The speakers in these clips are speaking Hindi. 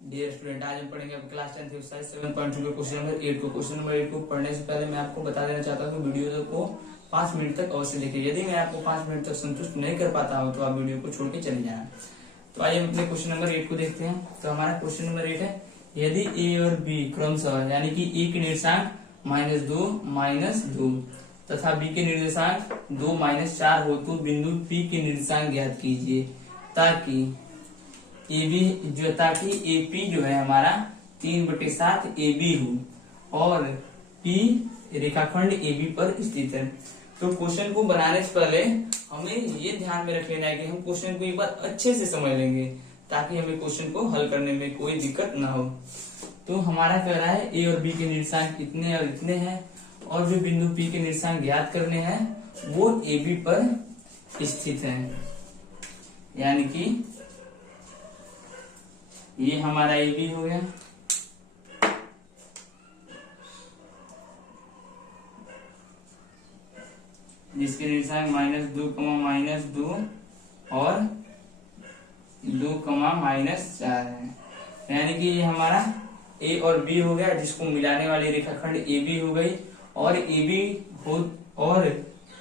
डियर स्टूडेंट, आज हम पढ़ेंगे क्लास 10th एक्सरसाइज 7.2 के क्वेश्चन नंबर 8 को। क्वेश्चन नंबर 8 को पढ़ने से पहले मैं आपको बता देना चाहता हूँ कि वीडियो को 5 मिनट तक अवश्य देखिए। यदि मैं आपको 5 मिनट तक संतुष्ट नहीं कर पाता हूँ तो आप वीडियो को छोड़ के चले जाना। तो आइए हम अपने क्वेश्चन नंबर 8 को देखते हैं। तो हमारा क्वेश्चन नंबर 8 है, यदि ए और बी क्रमशः यानी कि ए के निर्देशांक -2 तथा बी के निर्देशांक 2-4 हो तो बिंदु पी के निर्देशांक ज्ञात कीजिए ताकि एपी जो है हमारा 3/7 AB हो और P रेखाखंड AB पर स्थित है। तो क्वेश्चन को बनाने से पहले हमें ये ध्यान में रख लेना है कि हम क्वेश्चन को एक बार अच्छे से समझ लेंगे ताकि हमें क्वेश्चन को हल करने में कोई दिक्कत ना हो। तो हमारा कह रहा है ए और बी के निर्देशांक इतने और इतने हैं और जो बिंदु P के निर्देशांक ज्ञात करने हैं वो AB पर स्थित है, यानी कि ये हमारा AB हो गया। जिसके निर्देशांक -2, और 2, है, यानी कि ये हमारा A और B हो गया, जिसको मिलाने वाली रेखाखंड AB हो गई और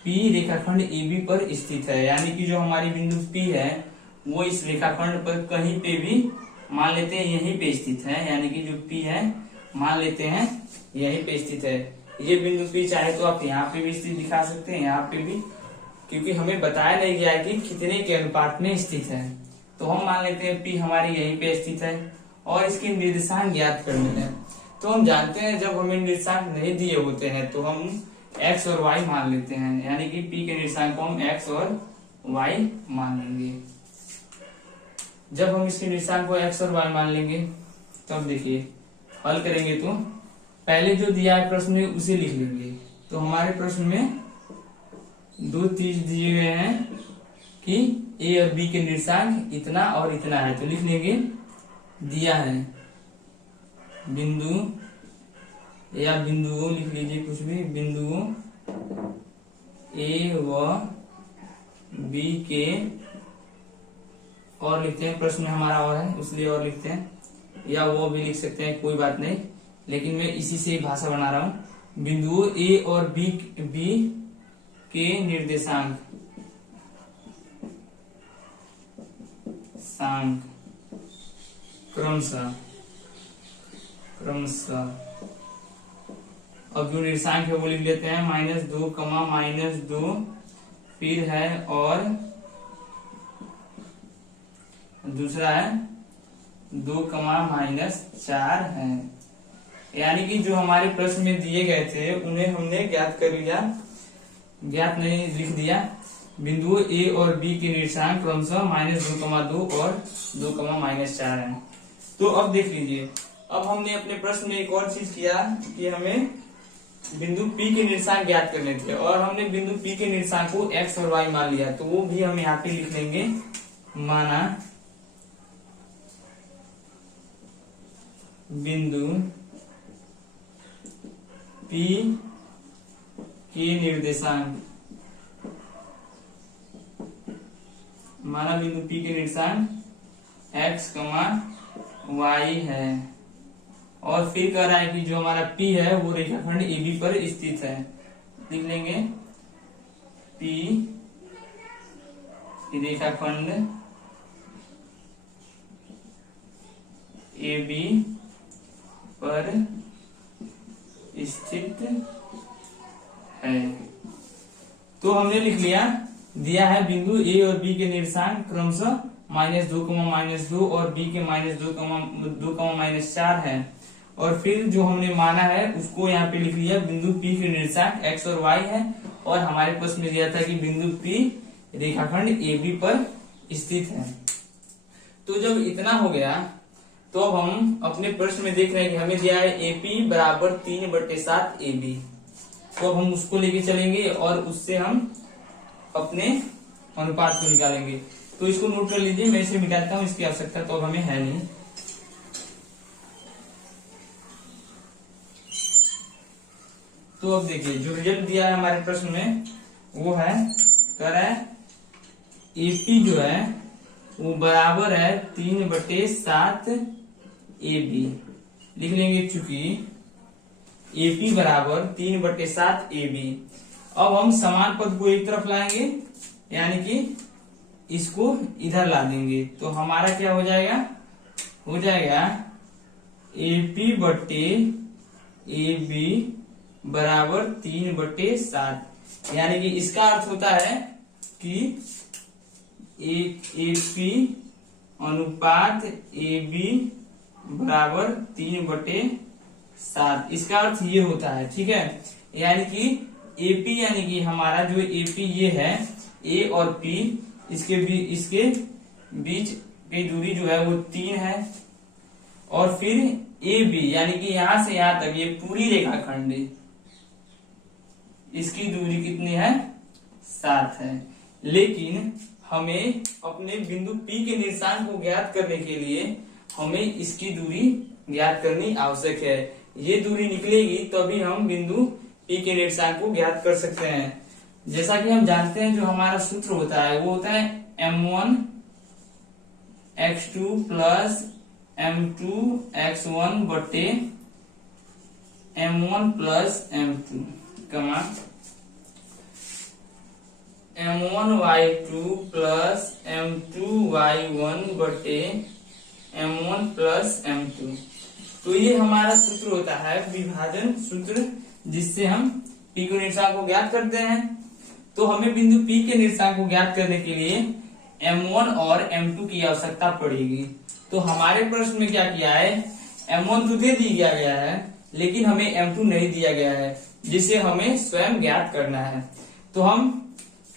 P रेखाखंड AB पर स्थित है, यानी कि जो हमारी बिंदु P है वो इस रेखाखंड पर कहीं पे भी मान लेते हैं यहीं पे स्थित है, यानी कि जो P है मान लेते हैं यहीं पे स्थित है। ये बिंदु P चाहे तो आप यहाँ पे भी स्थित दिखा सकते हैं, यहाँ पे भी, क्योंकि हमें बताया नहीं गया है कि कितने के अनुपात में स्थित है। तो हम मान लेते हैं P हमारी यहीं पे स्थित है और इसके निर्देशांक ज्ञात करने हैं। तो हम जानते हैं जब हमें निर्देशांक नहीं दिए होते हैं तो हम x और y मान लेते हैं, यानी कि P के निर्देशांक को हम x और y मान लेंगे। जब हम इसके निर्देशांक को x और y मान लेंगे तब देखिए हल करेंगे तो पहले जो दिया है प्रश्न में उसे लिख लेंगे। तो हमारे प्रश्न में 2 चीज दिए गए हैं कि a और b के निर्देशांक इतना और इतना है, तो लिख लेंगे दिया है बिंदु या बिंदुओं लिख लीजिए, कुछ भी बिंदुओं a व b के, और लिखते हैं प्रश्न में हमारा और है इसलिए और लिखते हैं, या वो भी लिख सकते हैं कोई बात नहीं, लेकिन मैं इसी से भाषा बना रहा हूं। बिंदुओं A और B के निर्देशांक क्रमशः अब जो निर्देशांक है वो लिख लेते हैं -2, फिर है और दूसरा है 2, है, यानी कि जो हमारे प्रश्न में दिए गए थे उन्हें हमने ज्ञात कर लिया, ज्ञात नहीं लिख दिया। बिंदुओं A और B के निर्देशांक क्रमशः -2, और 2, है। तो अब देख लीजिए, अब हमने अपने प्रश्न में एक और चीज किया कि हमें बिंदु P के निर्देशांक ज्ञात करने थे और हमने बिंदु P के निर्देशांक को x और y मान लिया, तो वो भी हम यहाँ पे लिख लेंगे। माना बिंदु P के निर्देशांक, x, y है, और फिर कह रहा है कि जो हमारा P है वो रेखाखंड AB पर स्थित है, लिख लेंगे P रेखाखंड AB पर स्थित है। तो हमने लिख लिया, दिया है बिंदु A और B के निर्देशांक क्रमशः -2, और B के -2, है, और फिर जो हमने माना है उसको यहाँ पे लिख लिया। बिंदु P के निर्देशांक x और y है और हमारे प्रश्न में दिया था कि बिंदु P रेखाखंड AB पर स्थित है। तो जब इतना हो गया तो अब हम अपने प्रश्न में देख रहे हैं कि हमें दिया है AP बराबर 3/7 AB, तो अब हम उसको लेके चलेंगे और उससे हम अपने अनुपात को निकालेंगे। तो इसको नोट कर लीजिए, मैं इसे मिटाता हूं, इसकी आवश्यकता तो अब हमें है नहीं। तो अब देखिए जो रिजल्ट दिया है हमारे प्रश्न में वो है, कह रहा है AP जो है वो बराबर है 3/7 ए बी लिख लेंगे, चूंकि ए पी बराबर 3/7 ए बी। अब हम समान पद को एक तरफ लाएंगे, यानी कि इसको इधर ला देंगे, तो हमारा क्या हो जाएगा, हो जाएगा ए पी बट्टे ए बी बराबर 3/7। यानी कि इसका अर्थ होता है कि ए पी अनुपात ए बी बराबर 3/7। इसका अर्थ ये होता है, ठीक है। यानी कि एपी यानी कि हमारा जो एपी ये है, ए और पी इसके बीच की दूरी जो है वो 3 है। और फिर ए बी यानी कि यहां से यहां तक ये पूरी रेखाखंड, इसकी दूरी कितनी है, 7 है। लेकिन हमें अपने बिंदु P के निर्देशांक को ज्ञात करने के लिए हमें इसकी दूरी ज्ञात करनी आवश्यक है। ये दूरी निकलेगी तभी हम बिंदु P के निर्देशांक को ज्ञात कर सकते हैं। जैसा कि हम जानते हैं, जो हमारा सूत्र होता है वो होता है m1 x2 plus m2 x1 बटे m1 प्लस m2 कमा m1 y2 plus m2 y1 बटे m1 प्लस m2। तो ये हमारा सूत्र होता है विभाजन सूत्र, जिससे हम P के निर्देशांक को ज्ञात करते हैं। तो हमें बिंदु P के निर्देशांक को ज्ञात करने के लिए m1 और m2 की आवश्यकता पड़ेगी। तो हमारे प्रश्न में क्या किया है, m1 तो दे दिया गया है, लेकिन हमें m2 नहीं दिया गया है, जिसे हमें स्वयं ज्ञात करना है। तो हम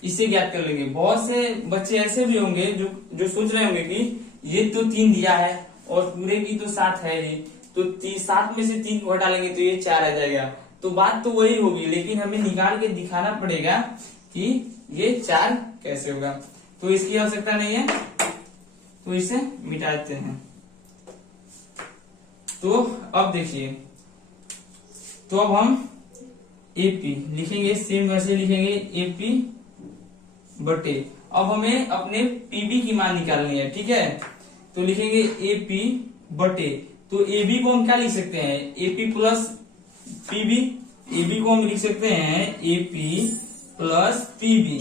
इसे ज्ञात कर लेंगे। बहुत से बच्चे ऐसे भी होंगे जो सोच रहे होंगे कि ये तो 3 दिया है और पूरे की तो 7 है ही, तो 7 में से 3 को हटा लेंगे तो ये 4 आ जाएगा। तो बात तो वही होगी, लेकिन हमें निकाल के दिखाना पड़ेगा कि ये 4 कैसे होगा। तो इसकी आवश्यकता नहीं है, तो इसे मिटा देते हैं। तो अब देखिए, तो अब हम एपी लिखेंगे, सेम वैसे लिखेंगे एपी बटे, अब हमें अपने पीबी की मान निकालनी है, ठीक है। तो लिखेंगे एपी बटे, तो एबी को हम क्या लिख सकते हैं, एपी प्लस पीबी। एबी को हम लिख सकते हैं एपी प्लस पीबी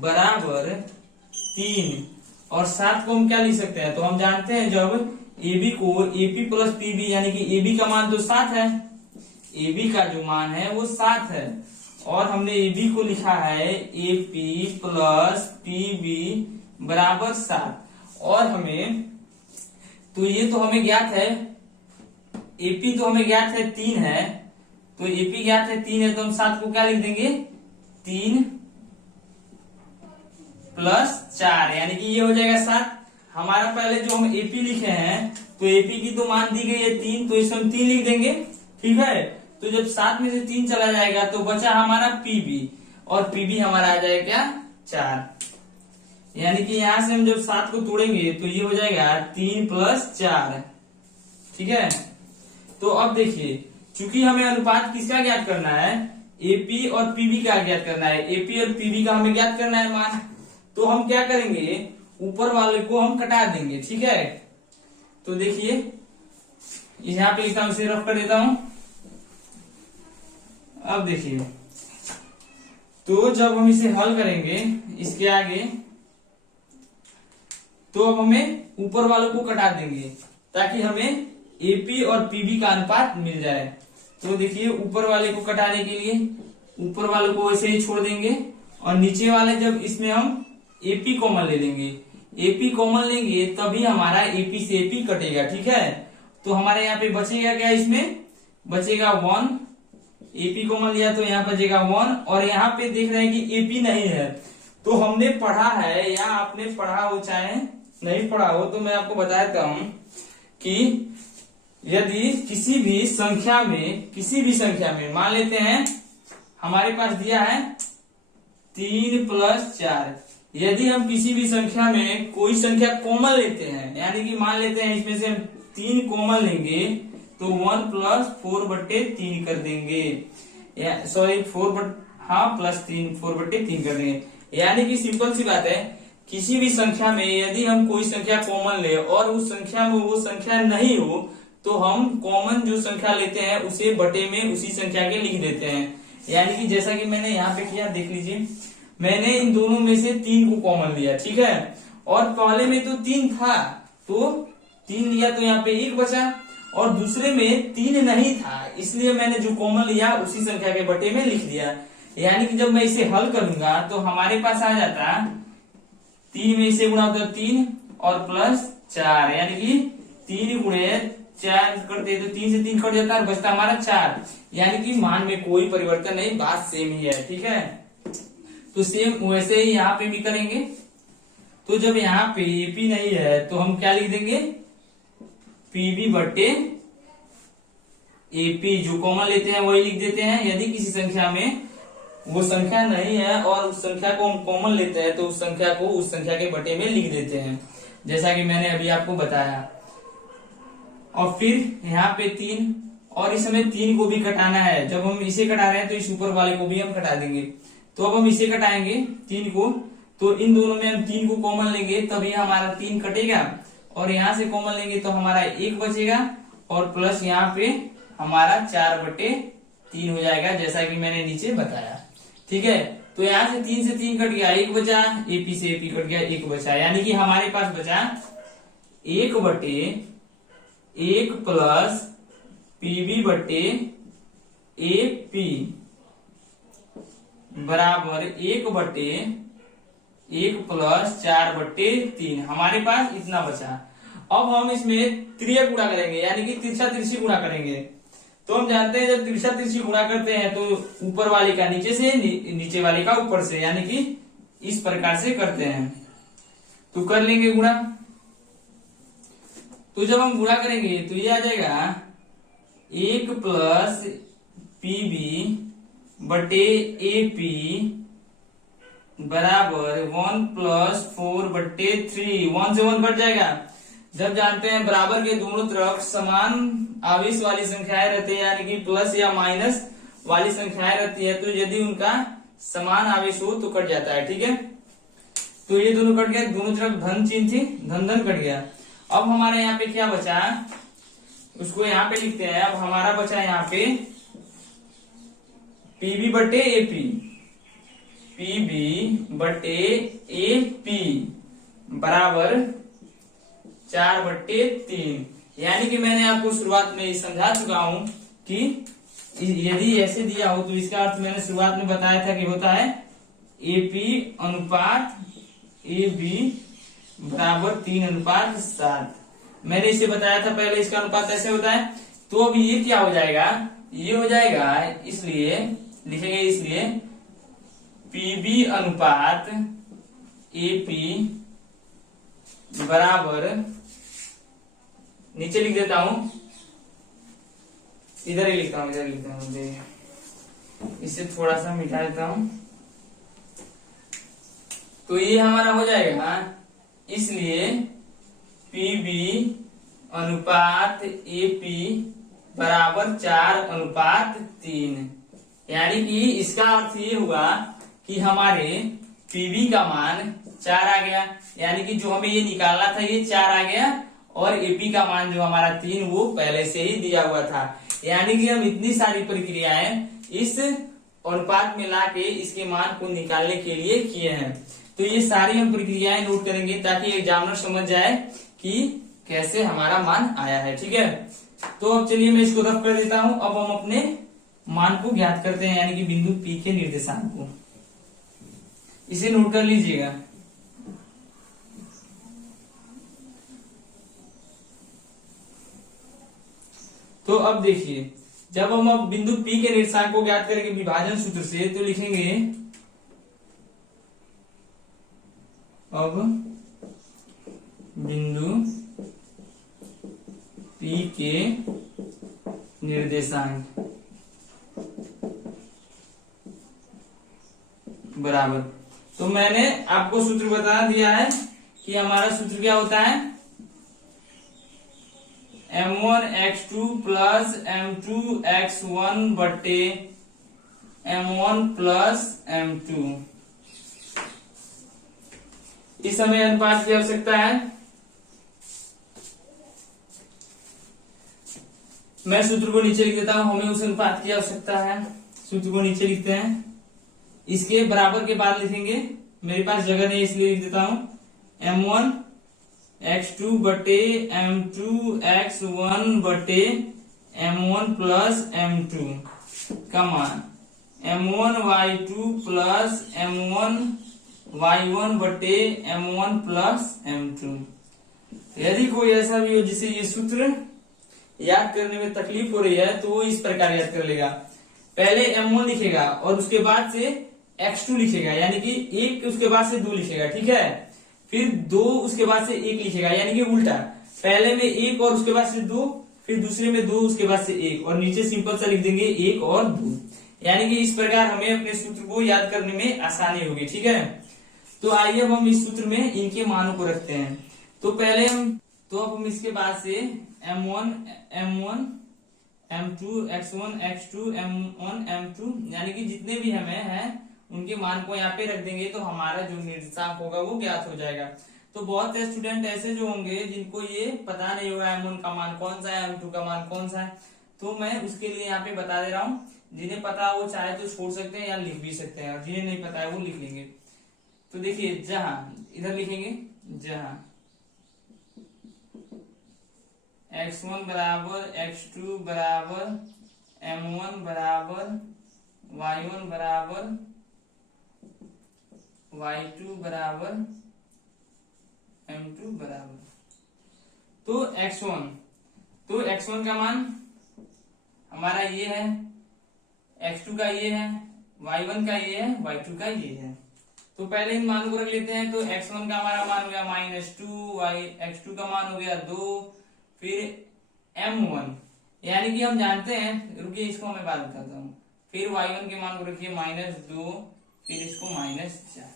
बराबर 3, और 7 को हम क्या लिख सकते हैं, तो हम जानते हैं जब एबी को एपी प्लस पीबी यानी कि एबी का मान तो 7 है, एबी का जो मान है वो 7 है, और हमने एबी को लिखा है एपी प्लस पीबी बराबर 7। और हमें तो ये तो हमें ज्ञात है, एपी तो हमें ज्ञात है 3 है, तो एपी ज्ञात है 3 है, तो हम 7 को क्या लिख देंगे, 3 प्लस 4 यानी कि ये हो जाएगा 7। हमारा पहले जो हम एपी लिखे हैं, तो एपी की तो मान दी गई है 3, तो इसमें हम 3 लिख देंगे, ठीक है। तो जब 7 में से 3 चला जाएगा तो बचा हमारा पीबी, और पीबी हमारा आ जाएगा क्या, 4। यानी कि यहां से हम जब 7 को तोड़ेंगे तो ये हो जाएगा 3 प्लस 4, ठीक है। तो अब देखिए, चूंकि हमें अनुपात किसका ज्ञात करना है, एपी और पीबी का ज्ञात करना है, एपी और पीबी का हमें ज्ञात करना है मान। तो हम क्या करेंगे, ऊपर वाले को हम कटा देंगे, ठीक है। तो देखिए यहाँ पे लिखता हूं, इसे रफ कर देता हूं। अब देखिए, तो जब हम इसे हल करेंगे इसके आगे, तो अब हमें ऊपर वालों को कटा देंगे ताकि हमें एपी और पीबी का अनुपात मिल जाए। तो देखिए, ऊपर वाले को कटाने के लिए ऊपर वालों को वैसे ही छोड़ देंगे, और नीचे वाले जब इसमें हम एपी कॉमन ले लेंगे, एपी कॉमन लेंगे तभी हमारा एपी से एपी कटेगा, ठीक है। तो हमारे यहाँ पे बचेगा क्या, इसमें बचेगा 1, एपी कॉमन लिया तो यहाँ बचेगा 1, और यहाँ पे देख रहे हैं कि एपी नहीं है। तो हमने पढ़ा है, या आपने पढ़ा हो चाहे नहीं पढ़ा हो, तो मैं आपको बता देता हूं कि यदि किसी भी संख्या में मान लेते हैं हमारे पास दिया है 3 प्लस 4, यदि हम किसी भी संख्या में कोई संख्या कॉमन लेते हैं, यानी कि मान लेते हैं इसमें से हम 3 कॉमन लेंगे, तो 1 प्लस 4/3 कर देंगे, सॉरी 4 प्लस 3 4/3 कर देंगे। यानी कि सिंपल सी बात है, किसी भी संख्या में यदि हम कोई संख्या कॉमन ले और उस संख्या में वो संख्या नहीं हो तो हम कॉमन जो संख्या लेते हैं उसे बटे में उसी संख्या के लिख देते हैं। यानी कि जैसा कि मैंने यहाँ पे किया, देख लीजिए, मैंने इन दोनों में से 3 को कॉमन लिया, ठीक है, और पहले में तो 3 था तो 3 लिया तो यहाँ पे 1 बचा, और दूसरे में 3 नहीं था इसलिए मैंने जो कॉमन लिया उसी संख्या के बटे में लिख दिया। यानी कि जब मैं इसे हल करूंगा तो हमारे पास आ जाता 3 में इसे गुणा होता 3 और प्लस 4, यानी कि 3 गुणे 4 करते तो 3 से 3 कट जाता है, बचता हमारा 4। यानी कि मान में कोई परिवर्तन नहीं, बात सेम ही है, ठीक है। तो सेम वैसे ही यहाँ पे भी करेंगे। तो जब यहाँ पे एपी नहीं है तो हम क्या लिख देंगे, पीबी बटे एपी, जो कॉमन लेते हैं वही लिख देते हैं। यदि किसी संख्या में वो संख्या नहीं है और उस संख्या को हम कॉमन लेते हैं तो उस संख्या को उस संख्या के बटे में लिख देते हैं, जैसा कि मैंने अभी आपको बताया। और फिर यहाँ पे 3, और इस समय 3 को भी कटाना है। जब हम इसे कटा रहे हैं तो इस ऊपर वाले को भी हम कटा देंगे। तो अब हम इसे कटाएंगे 3 को, तो इन दोनों में हम 3 को कॉमन लेंगे तभी हमारा 3 कटेगा, और यहाँ से कॉमन लेंगे तो हमारा 1 बचेगा, और प्लस यहाँ पे हमारा 4/3 हो जाएगा, जैसा कि मैंने नीचे बताया, ठीक है। तो यहाँ से 3 से 3 कट गया, 1 बचा, एपी से एपी कट गया, 1 बचा, यानी कि हमारे पास बचा 1/1 प्लस पीबी बटे एपी बराबर 1/1 प्लस 4/3। हमारे पास इतना बचा। अब हम इसमें त्रियक गुणा करेंगे, यानी कि तिरछा तिरछी गुणा करेंगे। तो हम जानते हैं जब तिरछा तिरछी गुणा करते हैं तो ऊपर वाले का नीचे से, नीचे वाले का ऊपर से, यानी कि इस प्रकार से करते हैं। तो कर लेंगे गुणा। तो जब हम गुणा करेंगे तो ये आ जाएगा 1 प्लस पीबी बटे एपी बराबर 1 प्लस 4/3। 1 से 1 कट जाएगा। जब जानते हैं बराबर के दोनों तरफ समान आवेश वाली संख्याएं रहती है, यानी कि प्लस या माइनस वाली संख्याएं रहती है, तो यदि उनका समान आवेश हो तो कट जाता है, ठीक है। तो ये दोनों कट गया, दोनों तरफ धन चिन्ह थी, धन धन कट गया। अब हमारे यहाँ पे क्या बचा, उसको यहाँ पे लिखते हैं। अब हमारा बचा यहाँ पे पीबी बटे एपी, पीबी बटे एपी बराबर 4/3। यानी कि मैंने आपको शुरुआत में समझा चुका हूं कि यदि ऐसे दिया हो तो इसका अर्थ मैंने शुरुआत में बताया था कि होता है एपी अनुपात एबी बराबर 3:7। मैंने इसे बताया था पहले, इसका अनुपात ऐसे होता है। तो अब ये क्या हो जाएगा, ये हो जाएगा, इसलिए लिखेंगे, इसलिए पीबी अनुपात एपी बराबर, नीचे लिख देता हूं, इधर ही लिखता हूं, इधर लिखता हूं, इसे थोड़ा सा मिटा देता हूं। तो ये हमारा हो जाएगा, इसलिए पीबी अनुपात एपी बराबर 4:3। यानी कि इसका अर्थ ये हुआ कि हमारे पीबी का मान 4 आ गया, यानी कि जो हमें ये निकालना था ये 4 आ गया, और एपी का मान जो हमारा 3 वो पहले से ही दिया हुआ था। यानी कि हम इतनी सारी प्रक्रियाएं इस अनुपात में लाके इसके मान को निकालने के लिए किए हैं। तो ये सारी हम प्रक्रियाएं नोट करेंगे ताकि एग्जामिनर समझ जाए कि कैसे हमारा मान आया है, ठीक है। तो अब चलिए मैं इसको रफ कर देता हूं। अब हम अपने मान को ज्ञात करते हैं, यानी कि बिंदु पी के निर्देशांक को। इसे नोट कर लीजिएगा। तो अब देखिए, जब हम अब बिंदु P के निर्देशांक को ज्ञात करेंगे विभाजन सूत्र से, तो लिखेंगे अब बिंदु P के निर्देशांक बराबर, तो मैंने आपको सूत्र बता दिया है कि हमारा सूत्र क्या होता है, m1x2 प्लस m2x1 बटे m1 प्लस m2। इस हमें अनुपात की आवश्यकता है। मैं सूत्र को नीचे लिख देता हूं, हमें उस अनुपात की आवश्यकता है। सूत्र को नीचे लिखते हैं, इसके बराबर के बाद लिखेंगे, मेरे पास जगह नहीं इसलिए लिख देता हूं। m1 x2 बटे m2 x1 बटे m1 प्लस m2 का मान m1 y2 plus m1 y1 बटे m1 प्लस m2। यदि कोई ऐसा भी हो जिसे ये सूत्र याद करने में तकलीफ हो रही है तो वो इस प्रकार याद कर लेगा। पहले m1 लिखेगा और उसके बाद से x2 लिखेगा, यानी कि एक उसके बाद से 2 लिखेगा, ठीक है। फिर 2 उसके बाद से 1 लिखेगा, यानी कि उल्टा, पहले में 1 और उसके बाद से 2, फिर दूसरे में 2 उसके बाद से 1, और नीचे सिंपल सा लिख देंगे 1 और 2। यानी कि इस प्रकार हमें अपने सूत्र को याद करने में आसानी होगी, ठीक है। तो आइए अब हम इस सूत्र में इनके मानों को रखते हैं। तो पहले अब हम इसके बाद से m1 m2 x1 x2 m1 m2 यानी कि जितने भी हमें हैं उनके मान को यहाँ पे रख देंगे, तो हमारा जो निर्देशांक होगा वो ज्ञात हो जाएगा। तो बहुत से स्टूडेंट ऐसे जो होंगे जिनको ये पता नहीं होगा m1 का मान कौन सा है, m2 का मान कौन सा है, तो मैं उसके लिए यहाँ पे बता दे रहा हूँ। जिन्हें पता वो चाहे तो छोड़ सकते हैं या लिख भी सकते हैं, और जिन्हें नहीं पता है वो लिख लेंगे। तो देखिए, जहां इधर लिखेंगे, जहां x1 बराबर x2 बराबर m1 बराबर y1 बराबर y2 बराबर m2 बराबर, तो x1 का मान हमारा ये है, x2 का ये है, y1 का ये है, y2 का ये है। तो पहले इन मानों को रख लेते हैं। तो x1 का हमारा मान हो गया -2, x2 का मान हो गया 2, फिर m1 यानी कि हम जानते हैं, रुकिए इसको मैं बात बताता हूँ। फिर y1 के मान को रखिए -2, फिर इसको -4।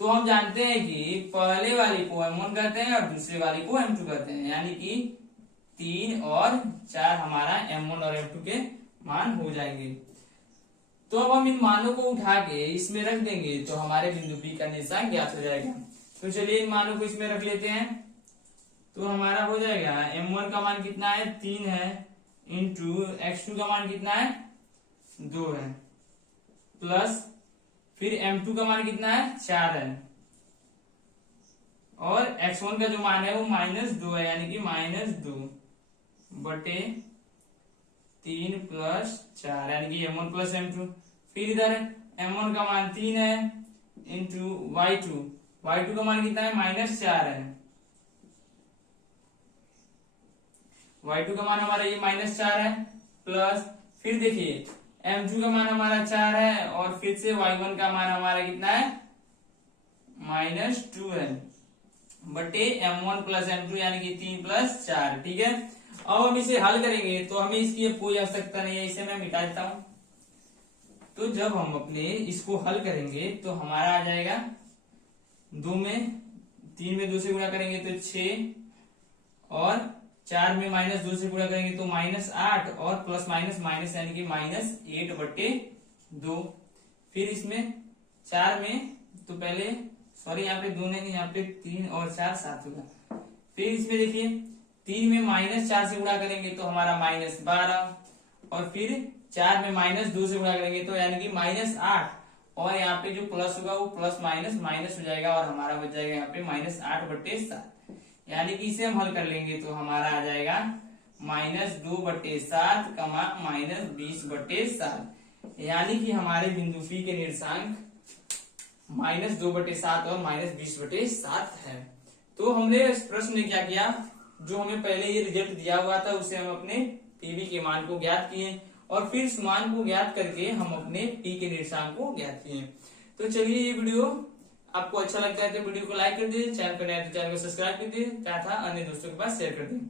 तो हम जानते हैं कि पहले वाली को m1 कहते हैं और दूसरे वाली को m2 कहते हैं, यानी कि 3 और 4 हमारा m1 और m2 के मान हो जाएंगे। तो अब हम इन मानों को उठा के इसमें रख देंगे तो हमारे बिंदु P का निर्देशांक ज्ञात हो जाएगा। तो चलिए इन मानों को इसमें रख लेते हैं। तो हमारा हो जाएगा m1 का मान कितना है, 3 है, इंटू x2 का मान कितना है, 2 है, प्लस फिर m2 का मान कितना है, 4 है, और x1 का जो मान है वो -2 है, यानी कि -2 बटे 3 प्लस 4, यानी कि m1 प्लस m2। फिर इधर m1 का मान 3 है, इंटू y2 का मान कितना है, -4 है, y2 का मान हमारा ये -4 है, प्लस फिर देखिए m2 का मान हमारा 4 है, और फिर से y1 का मान हमारा कितना है, -2 है, बटे m1 प्लस m2 यानी कि 3 प्लस 4, ठीक है। अब हम इसे हल करेंगे तो हमें इसकी अब कोई आवश्यकता नहीं है, इसे मैं मिटा देता हूं। तो जब हम अपने इसको हल करेंगे तो हमारा आ जाएगा 3 में 2 से गुणा करेंगे तो 6, और 4 में -2 से गुणा करेंगे तो -8, और प्लस माइनस माइनस यानी कि -8 बटे 2। फिर इसमें 4 में तो पहले सॉरी यहाँ पे 2 नहीं, यहाँ पे 3 और 4 7 होगा। फिर इसमें देखिए 3 में -4 से गुणा करेंगे तो हमारा -12, और फिर 4 में -2 से गुणा करेंगे तो यानी कि -8, और यहाँ पे जो प्लस होगा वो प्लस माइनस माइनस हो जाएगा, और हमारा बच जाएगा यहाँ पे -8 बटे 7, यानी कि इसे हम हल कर लेंगे तो हमारा आ जाएगा -2 बटे 7 कमा -20 बटे 7, यानी कि हमारे बिंदु P के निर्देशांक -2 बटे 7 और -20 बटे 7 है। तो हमने इस प्रश्न में क्या किया, जो हमें पहले ये रिजल्ट दिया हुआ था उसे हम अपने PV के मान को ज्ञात किए, और फिर इस मान को ज्ञात करके हम अपने P के निर्देशांक को ज्ञात किए। तो चलिए, ये वीडियो आपको अच्छा लगता है तो वीडियो को लाइक कर दीजिए, चैनल पर नए तो चैनल को सब्सक्राइब कर दीजिए, तथा अन्य दोस्तों के पास शेयर कर दीजिए।